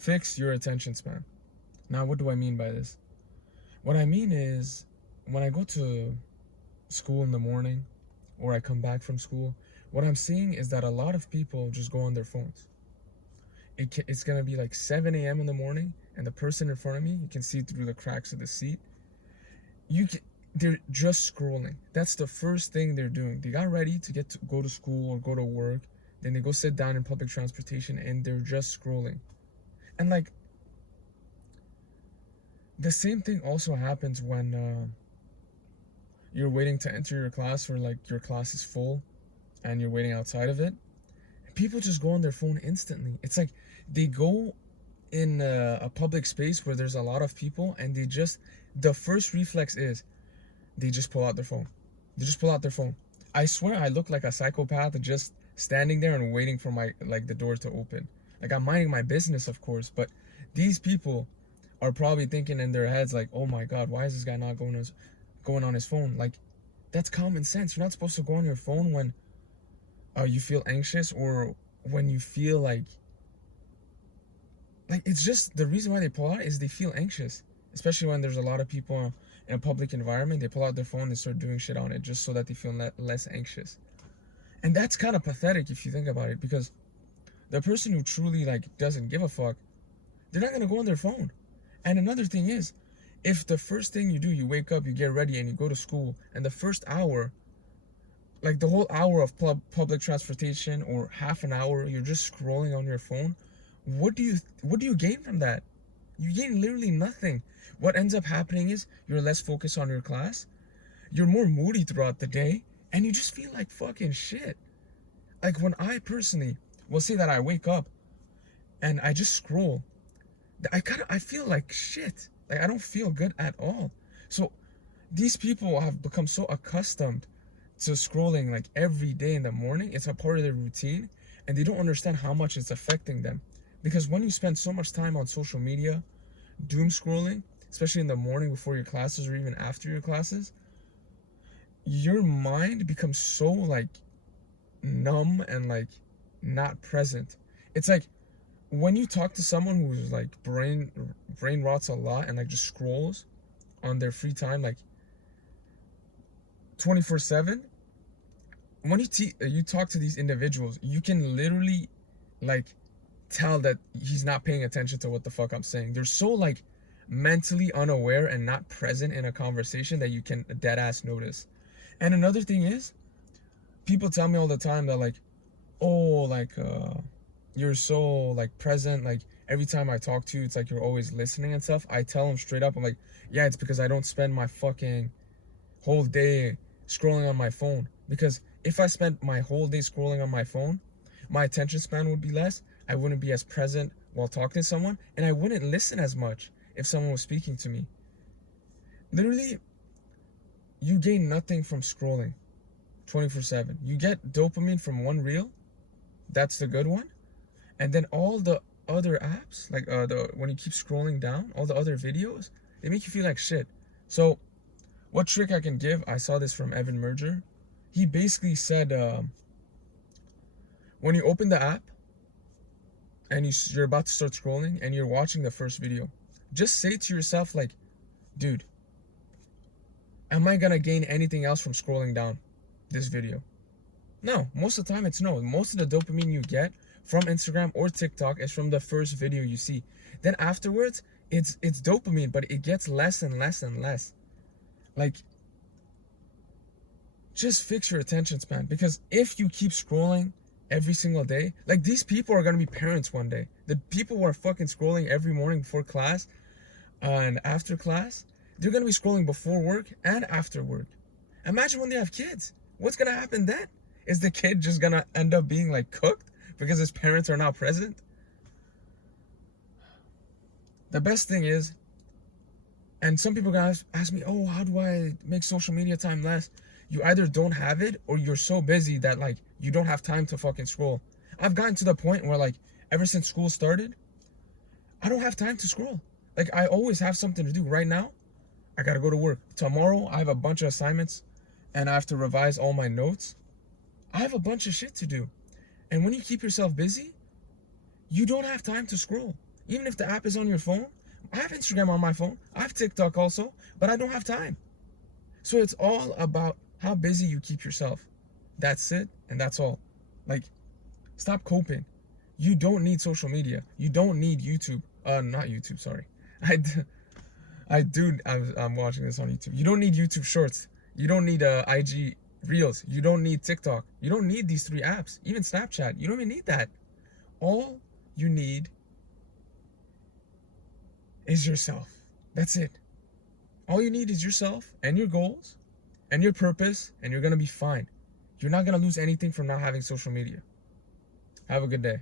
fix your attention span. Now, what do I mean by this? What I mean is, when I go to school in the morning or I come back from school, what I'm seeing is that a lot of people just go on their phones. It's gonna be like 7 a.m. in the morning, and the person in front of me, you can see through the cracks of the seat. You can, they're just scrolling. That's the first thing they're doing. They got ready to go to school or go to work, then they go sit down in public transportation, and they're just scrolling. And like the same thing also happens when you're waiting to enter your class, or like your class is full and you're waiting outside of it. People just go on their phone instantly. It's like they go in a public space where there's a lot of people, and the first reflex is they just pull out their phone. They just pull out their phone. I swear I look like a psychopath just standing there and waiting for the door to open. Like, I'm minding my business, of course, but these people are probably thinking in their heads like, oh my god, why is this guy not going on his phone? Like, that's common sense. You're not supposed to go on your phone when you feel anxious, or when you feel like it's just the reason why they pull out is they feel anxious, especially when there's a lot of people in a public environment. They pull out their phone and start doing shit on it just so that they feel less anxious. And that's kind of pathetic if you think about it, because the person who truly doesn't give a fuck, they're not gonna go on their phone. And another thing is, if the first thing you do, you wake up, you get ready, and you go to school, and the first hour, like the whole hour of public transportation, or half an hour, you're just scrolling on your phone, what do you gain from that? You gain literally nothing. What ends up happening is you're less focused on your class, you're more moody throughout the day, and you just feel like fucking shit. Like, when I personally will say that I wake up and I just scroll, I feel like shit. Like, I don't feel good at all. So these people have become so accustomed to scrolling like every day in the morning. It's a part of their routine, and they don't understand how much it's affecting them. Because when you spend so much time on social media, doom scrolling, especially in the morning before your classes or even after your classes, your mind becomes so numb and not present. It's like when you talk to someone who's brain rots a lot and just scrolls on their free time 24/7. When you talk to these individuals, you can literally tell that he's not paying attention to what the fuck I'm saying. They're so mentally unaware and not present in a conversation that you can dead ass notice. And another thing is, people tell me all the time that oh, you're so present, every time I talk to you, it's you're always listening and stuff. I tell them straight up, I'm like, yeah, it's because I don't spend my fucking whole day scrolling on my phone. Because if I spent my whole day scrolling on my phone, my attention span would be less, I wouldn't be as present while talking to someone, and I wouldn't listen as much if someone was speaking to me. Literally, you gain nothing from scrolling 24/7. You get dopamine from one reel, that's the good one, and then all the other apps, when you keep scrolling down, all the other videos, they make you feel like shit. So what trick I can give, I saw this from Evan Merger. He basically said, when you open the app and you're about to start scrolling and you're watching the first video, just say to yourself dude, am I gonna gain anything else from scrolling down this video? No, most of the time it's no. Most of the dopamine you get from Instagram or TikTok is from the first video you see. Then afterwards, it's dopamine, but it gets less and less and less. Just fix your attention span, because if you keep scrolling every single day, these people are gonna be parents one day. The people who are fucking scrolling every morning before class and after class, they're gonna be scrolling before work and after work. Imagine when they have kids. What's gonna happen then? Is the kid just gonna end up being cooked because his parents are not present? The best thing is, and some people gonna ask me, oh, how do I make social media time less? You either don't have it, or you're so busy that you don't have time to fucking scroll. I've gotten to the point where ever since school started, I don't have time to scroll. I always have something to do. Right now, I gotta go to work. Tomorrow, I have a bunch of assignments and I have to revise all my notes. I have a bunch of shit to do. And when you keep yourself busy, you don't have time to scroll. Even if the app is on your phone, I have Instagram on my phone. I have TikTok also, but I don't have time. So it's all about how busy you keep yourself. That's it, and that's all. Like, stop coping. You don't need social media. You don't need YouTube. Not YouTube, sorry. I'm watching this on YouTube. You don't need YouTube Shorts. You don't need IG Reels. You don't need TikTok. You don't need these 3 apps. Even Snapchat. You don't even need that. All you need is yourself. That's it. All you need is yourself and your goals and your purpose, and you're gonna be fine. You're not gonna lose anything from not having social media. Have a good day.